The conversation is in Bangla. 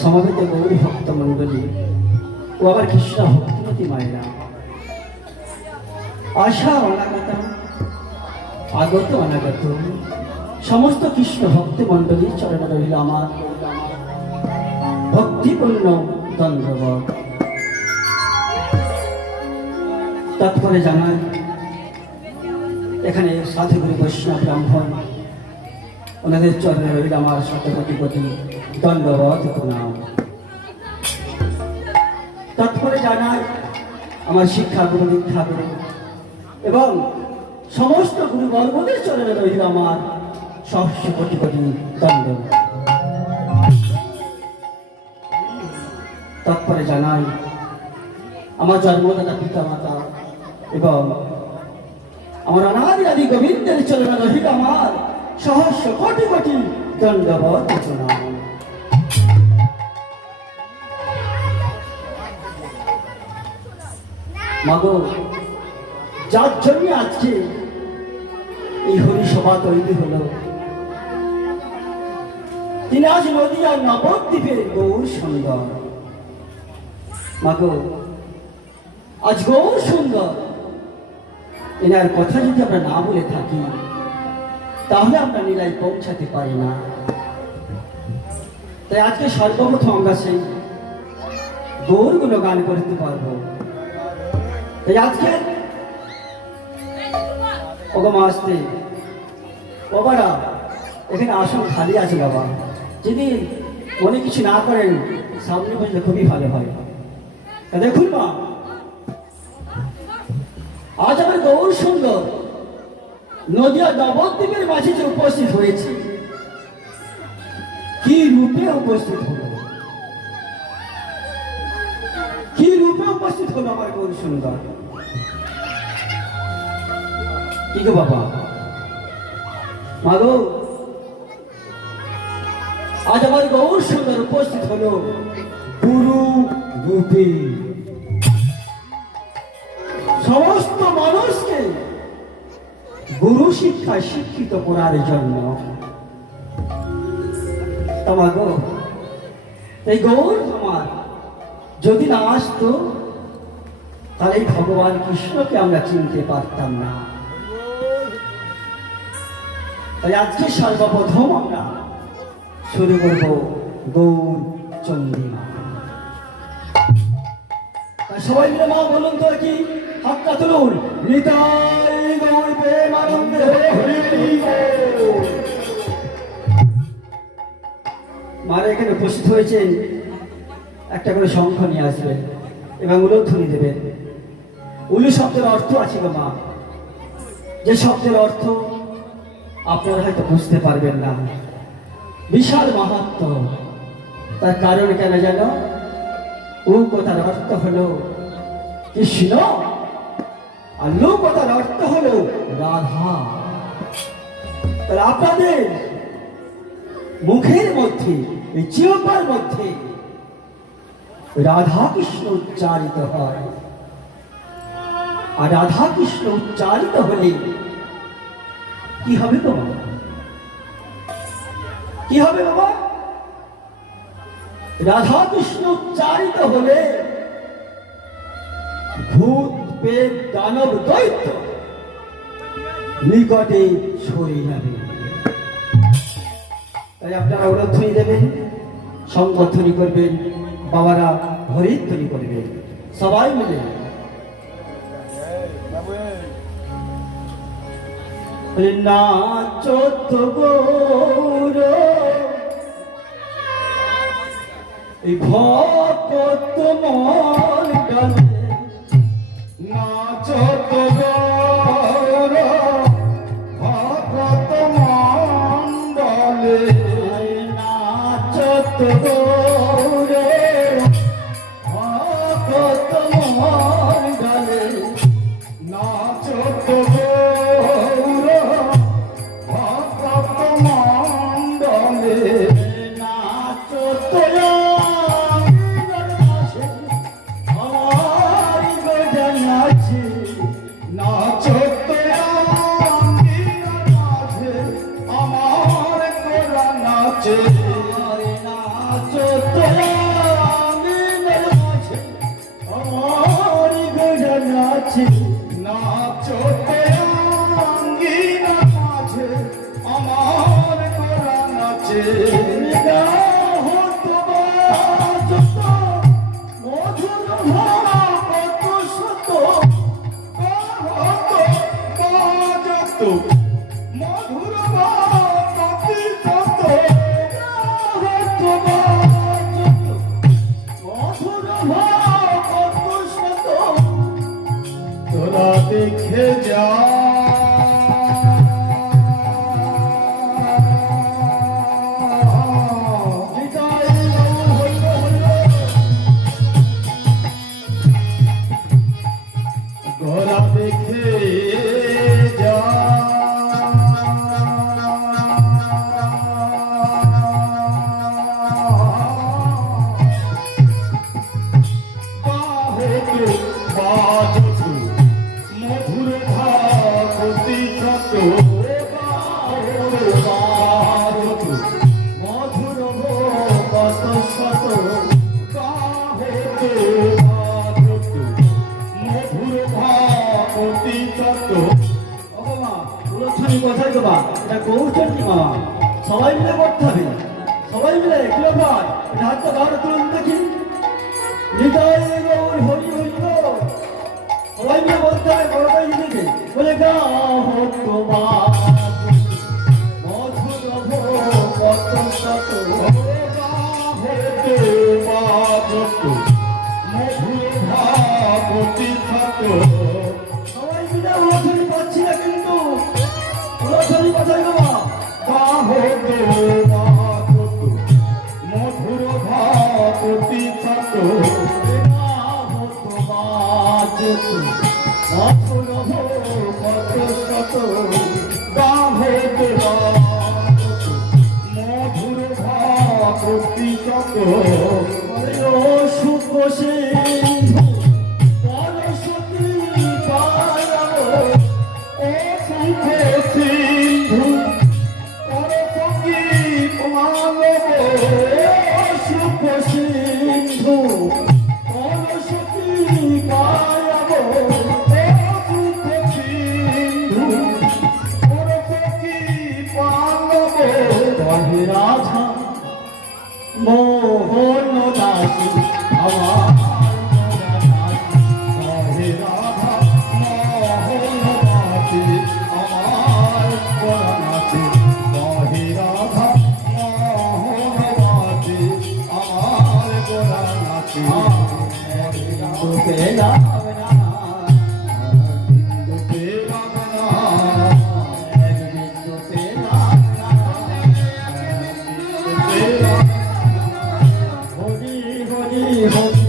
সমাবেত গৌরী ভক্ত মণ্ডলী ও আবার কৃষ্ণ ভক্তিমতী মায়েরা, আশা অনাগত আগত অনাগত সমস্ত কৃষ্ণ ভক্ত মণ্ডলীর চরণে রইল আমার ভক্তিপূর্ণ দণ্ডবত। তৎপরে জানাই এখানে সাধুগুরু বৈষ্ণব ব্রাহ্মণ ওনাদের চরণে রইল আমার শতকোটি কোটি দণ্ডবত প্রণাম। তৎপরে জানাই আমার শিক্ষা গুরু দীক্ষা গুরু এবং সমস্ত গুরুবর্গদের চরণে রইল আমার সহস্র কোটি কোটি দণ্ডবত। তৎপরে জানাই আমার জন্মদাতা পিতা মাতা এবং আমার অনাদি আদি গোবিন্দের চরণে রহিল আমার সহস্র কোটি কোটি দণ্ডবত প্রণাম। মাগো, যার জন্য আজকে এই হরিসভা তৈরি হলো, তিনি আজ নদীয়া নবদ্বীপের গৌর সুন্দর। মাগো, আজ গৌর সুন্দর এনার কথা যদি আমরা না বলে থাকি তাহলে আমরা নীলায় পৌঁছাতে পারি না। তাই আজকে সর্বপ্রথম আমরা সেই গৌরগুলো গান করতে পারবো। তাই আজকে ওগমা আসতে বাবারা এখানে আসন খালি আছে বাবা, যদি মনে কিছু না করেন সামনে বসলে খুবই ভালো হয়। দেখুন মা, আজ আমার গৌর সুন্দর নদিয়া নবদ্বীপের মাঝে যে উপস্থিত হয়েছে, কি রূপে উপস্থিত হলো, কি রূপে উপস্থিত হলো আমার গৌর সুন্দর। কি গো বাবা, মাগো, আজ আমার গৌর সুন্দর উপস্থিত হলো গুরু রূপে। সমস্ত মানুষকে গুরু শিক্ষায় শিক্ষিত করার জন্য। তোমাগো, এই গৌর আমার যদি না আসতো তাহলে ভগবান কৃষ্ণকে আমরা চিনতে পারতাম না। তাই আজকে সর্বপ্রথম আমরা শুরু করব গৌর চন্দ্রিমা। সবাই মিলে মা বলুন তো, কি হাতটা তুলুন, নিতাই গৌর প্রেমানন্দে হরি বল। মারা এখানে উপস্থিত হয়েছেন, একটা করে শঙ্খ নিয়ে আসবেন এবং উলুধ্বনি দেবেন। উলু শব্দের অর্থ আছে গো মা, যে শব্দের অর্থ আপনারা হয়তো বুঝতে পারবেন না, বিশাল মাহাত্ম্য। তার কারণ কেন জানো? ও কথার অর্থ হলো কৃষ্ণ, আর লো কথার অর্থ হলো রাধা। তাহলে আপনাদের মুখের মধ্যে, এই জিহ্বার মধ্যে রাধা কৃষ্ণ উচ্চারিত হয়, আর রাধা কৃষ্ণ উচ্চারিত হলে কি হবে তোমার? কি হবে বাবা? রাধা কৃষ্ণ উচ্চারিত হলে ভূত প্রেত দানব দৈত্য নিকটে সরে যাবে। তাই আপনারা উলুধ্বনি দেবেন, সংবর্ধনী করবেন, বাবারা হরিধ্বনি করবেন, সবাই মিলে নাচো তো গৌর এই ভক্ত মন গলে, নাচো তো গৌর ভক্ত মণ্ডলে, নাচো তো গৌর ভক্ত মন গলে, নাচো তো গৌর ভক্ত মণ্ডলে, নাচো তো নাচো তো মাঝে আমার গোরা নাচে, নাচো তো নাচে নাচো অঙ্গিনা মাঝে আমার গোরা নাচে মধুর ভাব শত মধুর বাতি কত মধুর ভাব শত তোরা দেখে যা তোরা দেখে যা মধুর ভাবতি কত মধুর কত শত মধুর ভাবতি কত উলুধ্বনি কোথায় গো মা? এটা গৌরচন্ডী মা, সবাই মিলে করতে হবে, সবাই মিলে কিলো ভাই হাতটা বার তুলুন দেখি। হৃদয় গৌর হরি হরি গো, সবাই মিলে বলতে হবে, বড়টাই জিতেছে বলে গা হোক তোমার মধুর কত শত মধুর ভাবতি কত সবাই মিলে উলুধ্বনি পাচ্ছি না কিন্তু উলুধ্বনি কোথায় গো মা? মধুর ভাবতি কত মধুর ভাবতি কত সিন্ধু পরপকি মানব শুভ সিন্ধু সরস্বতী গায়ব রাধা মোহন দাসী আমার বেলা হরি হরি হরি